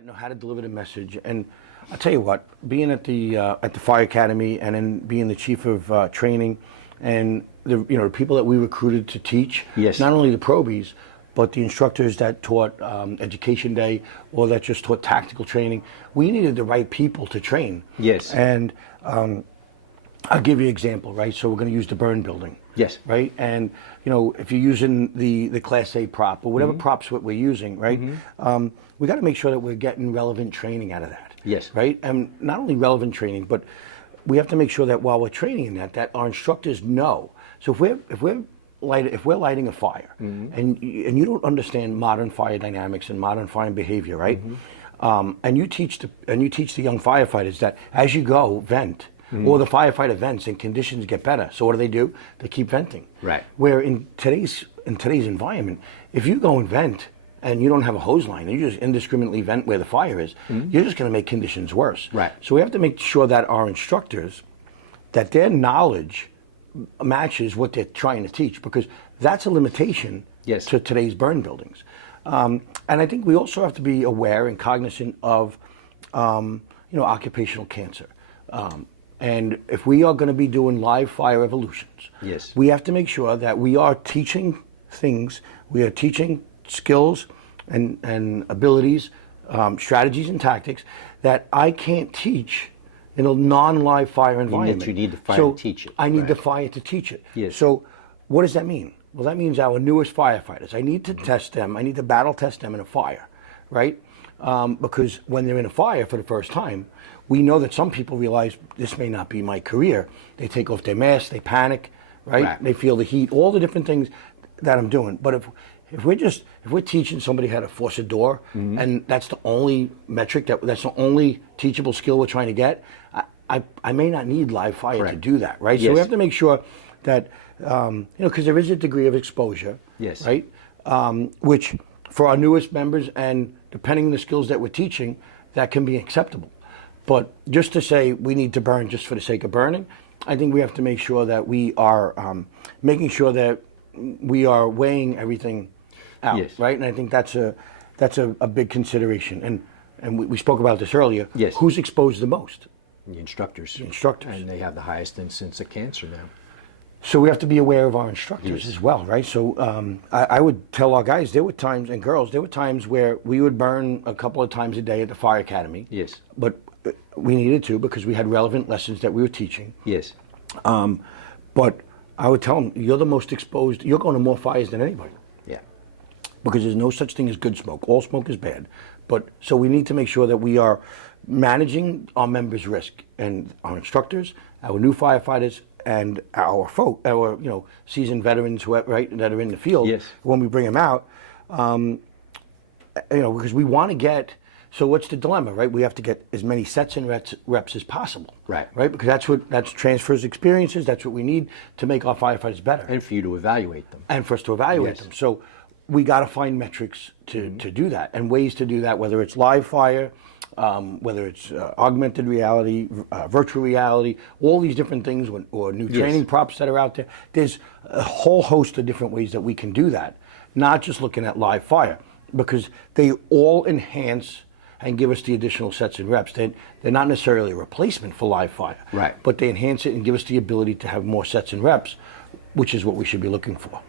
that know how to deliver the message. And I'll tell you what, being at the Fire Academy and then being the chief of training and the people that we recruited to teach, Yes. not only the probies, but the instructors that taught Education Day or that just taught tactical training, we needed the right people to train. Yes. And I'll give you an example, right? So we're going to use the burn building. Yes. Right? And, if you're using the Class A prop or whatever props what we're using, right? We got to make sure that we're getting relevant training out of that. Yes. Right? And not only relevant training, but we have to make sure that while we're training in that our instructors know. So if we're lighting a fire and you don't understand modern fire dynamics and modern fire behavior, right? And you teach the young firefighters that as you go, vent. Or the firefighter vents and conditions get better. So what do? They keep venting. Right. Where in today's environment, if you go and vent and you don't have a hose line and you just indiscriminately vent where the fire is, you're just going to make conditions worse. Right. So we have to make sure that our instructors, that their knowledge matches what they're trying to teach, because that's a limitation to today's burn buildings. And I think we also have to be aware and cognizant of, occupational cancer. And if we are going to be doing live fire evolutions, we have to make sure that we are teaching things, we are teaching skills and abilities, strategies and tactics that I can't teach in a non-live fire environment. You need the fire to teach it. I need the fire to teach it. Yes. So what does that mean? Well, that means our newest firefighters, I need to test them, I need to battle test them in a fire, right? Because when they're in a fire for the first time, we know that some people realize this may not be my career. They take off their mask, they panic, right? They feel the heat, all the different things that I'm doing. But if we're teaching somebody how to force a door, and that's the only metric, that's the only teachable skill we're trying to get, I may not need live fire to do that, right? So we have to make sure that, because there is a degree of exposure, right? Which for our newest members, and depending on the skills that we're teaching, that can be acceptable. But just to say we need to burn just for the sake of burning, I think we have to make sure that we are making sure that we are weighing everything out, right? And I think that's a big consideration. And we spoke about this earlier. Yes. Who's exposed the most? The instructors. The instructors. And they have the highest incidence of cancer now. So we have to be aware of our instructors as well, right? So I would tell our guys, there were times, and girls, there were times where we would burn a couple of times a day at the Fire Academy. Yes. But we needed to, because we had relevant lessons that we were teaching. Yes. But I would tell them, you're the most exposed, you're going to more fires than anybody. Yeah. Because there's no such thing as good smoke. All smoke is bad. But so we need to make sure that we are managing our members' risk, and our instructors, our new firefighters, and our seasoned veterans that are in the field. Yes. When we bring them out, because we want to get. So what's the dilemma, right? We have to get as many sets and reps as possible. Right. Right? Because that's transfers experiences. That's what we need to make our firefighters better. And for you to evaluate them. And for us to evaluate them. So we got to find metrics to do that, and ways to do that, whether it's live fire, whether it's augmented reality, virtual reality, all these different things, or new training props that are out there. There's a whole host of different ways that we can do that, not just looking at live fire, because they all enhance and give us the additional sets and reps. They're not necessarily a replacement for live fire, right? But they enhance it and give us the ability to have more sets and reps, which is what we should be looking for.